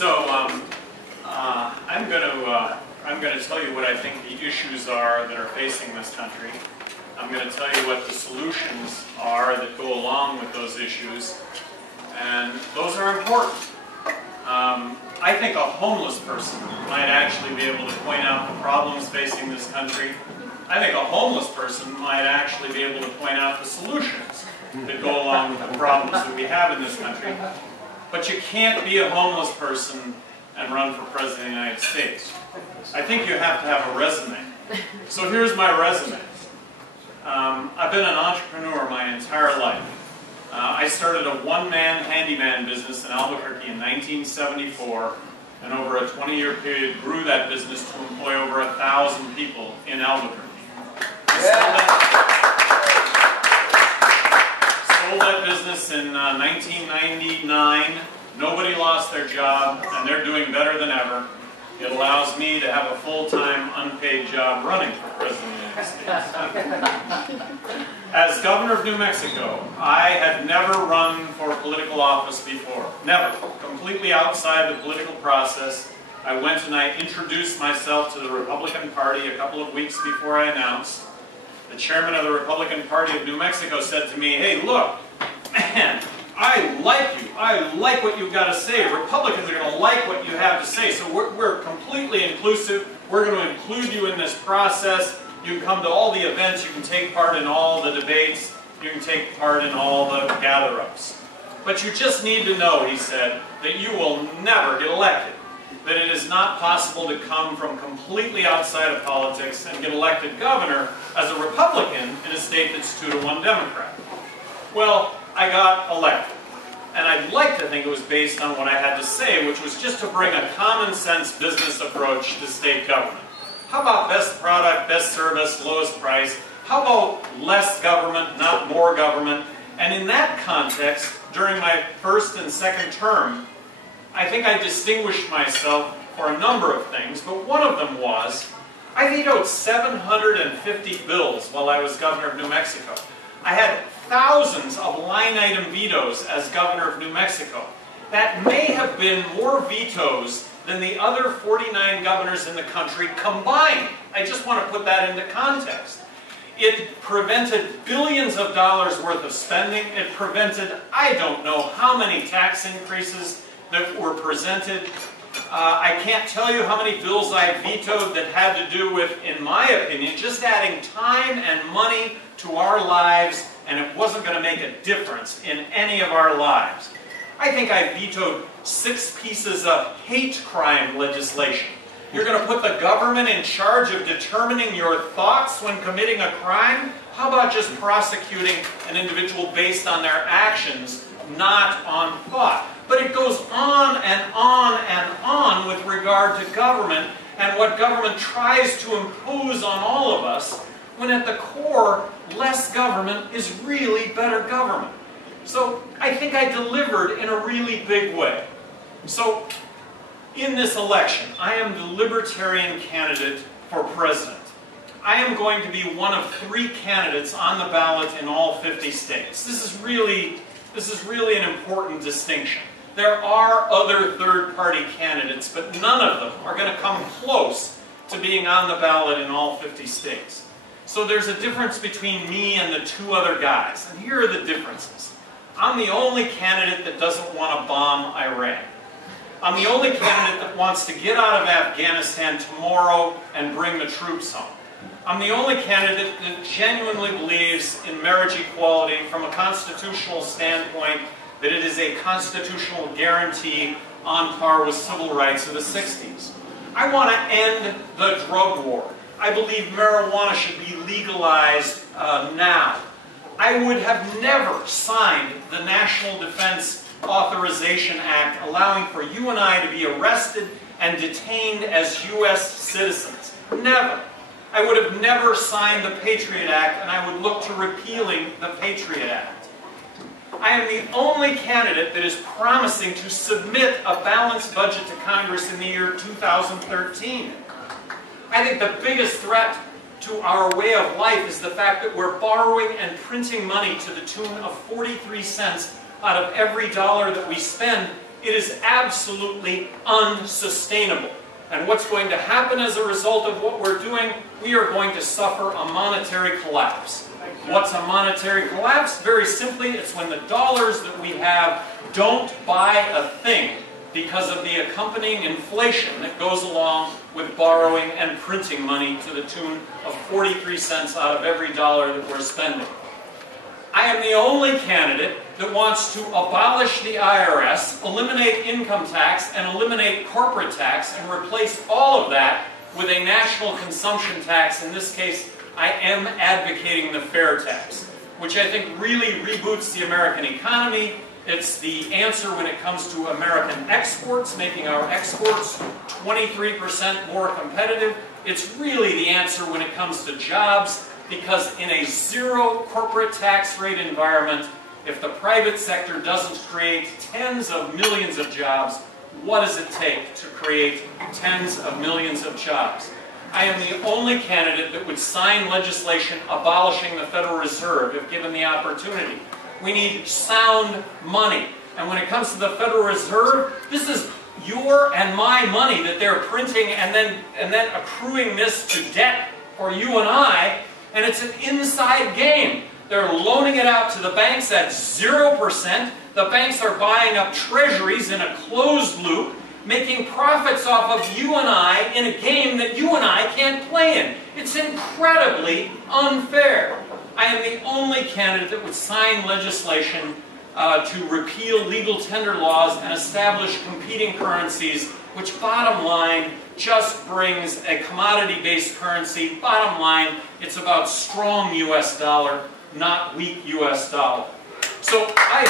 I'm going to tell you what I think the issues are that are facing this country. I'm going to tell you what the solutions are that go along with those issues, and those are important. I think a homeless person might actually be able to point out the problems facing this country. I think a homeless person might actually be able to point out the solutions that go along with the problems that we have in this country. But you can't be a homeless person and run for President of the United States. I think you have to have a resume. So here's my resume. I've been an entrepreneur my entire life. I started a one-man handyman business in Albuquerque in 1974, and over a 20-year period grew that business to employ over 1,000 people in Albuquerque. Sold that business in 1999. Nobody lost their job, and they're doing better than ever. It allows me to have a full-time, unpaid job running for President of the United States. As Governor of New Mexico, I had never run for political office before. Never. Completely outside the political process. I went and I introduced myself to the Republican Party a couple of weeks before I announced. The chairman of the Republican Party of New Mexico said to me, "Hey, look, man, I like you. I like what you've got to say. Republicans are going to like what you have to say. So we're completely inclusive. We're going to include you in this process. You can come to all the events. You can take part in all the debates. You can take part in all the gather-ups. But you just need to know," he said, "that you will never get elected. That it is not possible to come from completely outside of politics and get elected governor as a Republican in a state that's 2-to-1 Democrat." Well, I got elected. And I'd like to think it was based on what I had to say, which was just to bring a common sense business approach to state government. How about best product, best service, lowest price? How about less government, not more government? And in that context, during my first and second term, I think I distinguished myself for a number of things, but one of them was I vetoed 750 bills while I was governor of New Mexico. I had thousands of line-item vetoes as governor of New Mexico. That may have been more vetoes than the other 49 governors in the country combined. I just want to put that into context. It prevented billions of dollars worth of spending. It prevented I don't know how many tax increases that were presented. I can't tell you how many bills I vetoed that had to do with, in my opinion, just adding time and money to our lives, and it wasn't going to make a difference in any of our lives. I think I vetoed 6 pieces of hate crime legislation. You're going to put the government in charge of determining your thoughts when committing a crime? How about just prosecuting an individual based on their actions, not on thought? But it goes on and on and on with regard to government and what government tries to impose on all of us, when at the core, less government is really better government. So I think I delivered in a really big way. So in this election, I am the Libertarian candidate for president. I am going to be one of 3 candidates on the ballot in all 50 states. This is really an important distinction. There are other third-party candidates, but none of them are going to come close to being on the ballot in all 50 states. So there's a difference between me and the 2 other guys, and here are the differences. I'm the only candidate that doesn't want to bomb Iran. I'm the only candidate that wants to get out of Afghanistan tomorrow and bring the troops home. I'm the only candidate that genuinely believes in marriage equality from a constitutional standpoint, that it is a constitutional guarantee on par with civil rights of the 60s. I want to end the drug war. I believe marijuana should be legalized now. I would have never signed the National Defense Authorization Act allowing for you and I to be arrested and detained as U.S. citizens. Never. I would have never signed the Patriot Act, and I would look to repealing the Patriot Act. I am the only candidate that is promising to submit a balanced budget to Congress in the year 2013. I think the biggest threat to our way of life is the fact that we're borrowing and printing money to the tune of 43 cents out of every dollar that we spend, It is absolutely unsustainable. And what's going to happen as a result of what we're doing? We are going to suffer a monetary collapse. What's a monetary collapse? Very simply, it's when the dollars that we have don't buy a thing because of the accompanying inflation that goes along with borrowing and printing money to the tune of 43 cents out of every dollar that we're spending. I am the only candidate that wants to abolish the IRS, eliminate income tax, and eliminate corporate tax, and replace all of that with a national consumption tax. In this case, I am advocating the fair tax, which I think really reboots the American economy. It's the answer when it comes to American exports, making our exports 23% more competitive. It's really the answer when it comes to jobs, because in a zero corporate tax rate environment, if the private sector doesn't create tens of millions of jobs, what does it take to create tens of millions of jobs? I am the only candidate that would sign legislation abolishing the Federal Reserve if given the opportunity. We need sound money. And when it comes to the Federal Reserve, this is your and my money that they're printing and then accruing this to debt for you and I, and it's an inside game. They're loaning it out to the banks at 0%. The banks are buying up treasuries in a closed loop, making profits off of you and I in a game that you and I can't play in. It's incredibly unfair. I am the only candidate that would sign legislation to repeal legal tender laws and establish competing currencies, which, bottom line, just brings a commodity-based currency. Bottom line, it's about strong U.S. dollar, not weak U.S. dollar. So I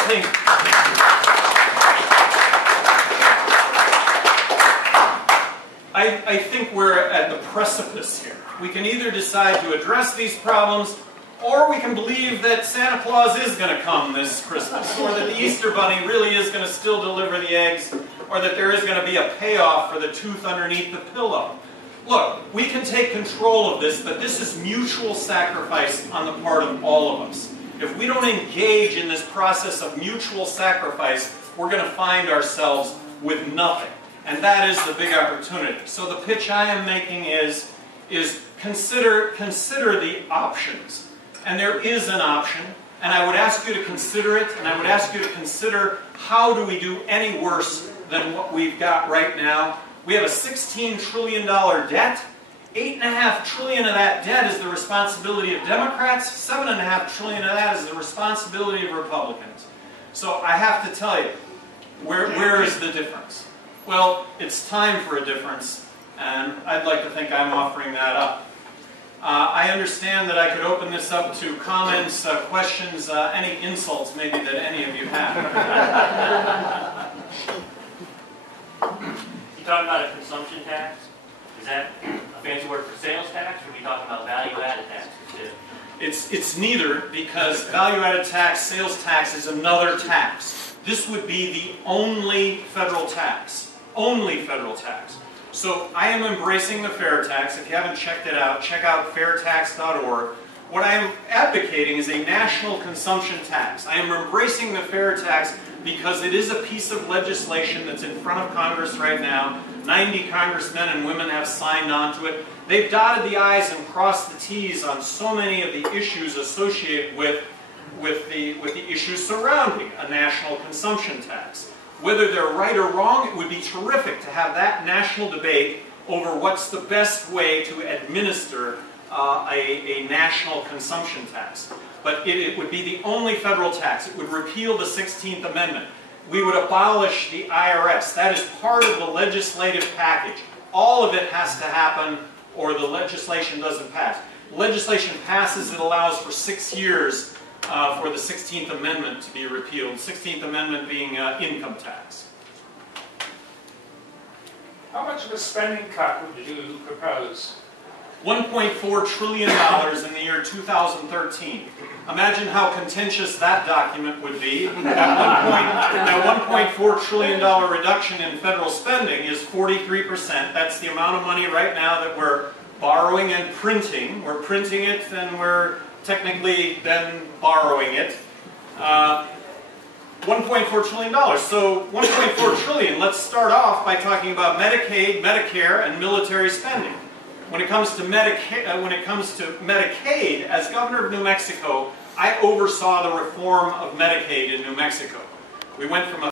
think we're at the precipice here. We can either decide to address these problems, or we can believe that Santa Claus is going to come this Christmas, or that the Easter Bunny really is going to still deliver the eggs, or that there is going to be a payoff for the tooth underneath the pillow. Look, we can take control of this, but this is mutual sacrifice on the part of all of us. If we don't engage in this process of mutual sacrifice, we're going to find ourselves with nothing. And that is the big opportunity. So the pitch I am making is consider the options. And there is an option, and I would ask you to consider it, and I would ask you to consider how do we do any worse than what we've got right now. We have a $16 trillion debt. $8.5 trillion of that debt is the responsibility of Democrats. $7.5 trillion of that is the responsibility of Republicans. So I have to tell you, where is the difference? Well, it's time for a difference, and I'd like to think I'm offering that up. I understand that I could open this up to comments, questions, any insults maybe that any of you have. You talking about a consumption tax? Is that a fancy word for sales tax, or are we talking about value-added taxes too? It's neither, because value-added tax, sales tax is another tax. This would be the only federal tax. Only federal tax. So I am embracing the fair tax. If you haven't checked it out, check out fairtax.org. What I am advocating is a national consumption tax. I am embracing the fair tax because it is a piece of legislation that's in front of Congress right now. 90 congressmen and women have signed on to it. They've dotted the I's and crossed the T's on so many of the issues associated with the issues surrounding a national consumption tax. Whether they're right or wrong, it would be terrific to have that national debate over what's the best way to administer a national consumption tax. But it would be the only federal tax. It would repeal the 16th Amendment. We would abolish the IRS. That is part of the legislative package. All of it has to happen or the legislation doesn't pass. Legislation passes, it allows for 6 years for the 16th Amendment to be repealed. 16th Amendment being income tax. How much of a spending cut would you propose? $1.4 trillion in the year 2013. Imagine how contentious that document would be. That $1.4 trillion reduction in federal spending is 43%. That's the amount of money right now that we're borrowing and printing. We're printing it and we're technically then borrowing it. $1.4 trillion. So $1.4 trillion, let's start off by talking about Medicaid, Medicare, and military spending. When it comes to Medicaid, as governor of New Mexico, I oversaw the reform of Medicaid in New Mexico. We went from a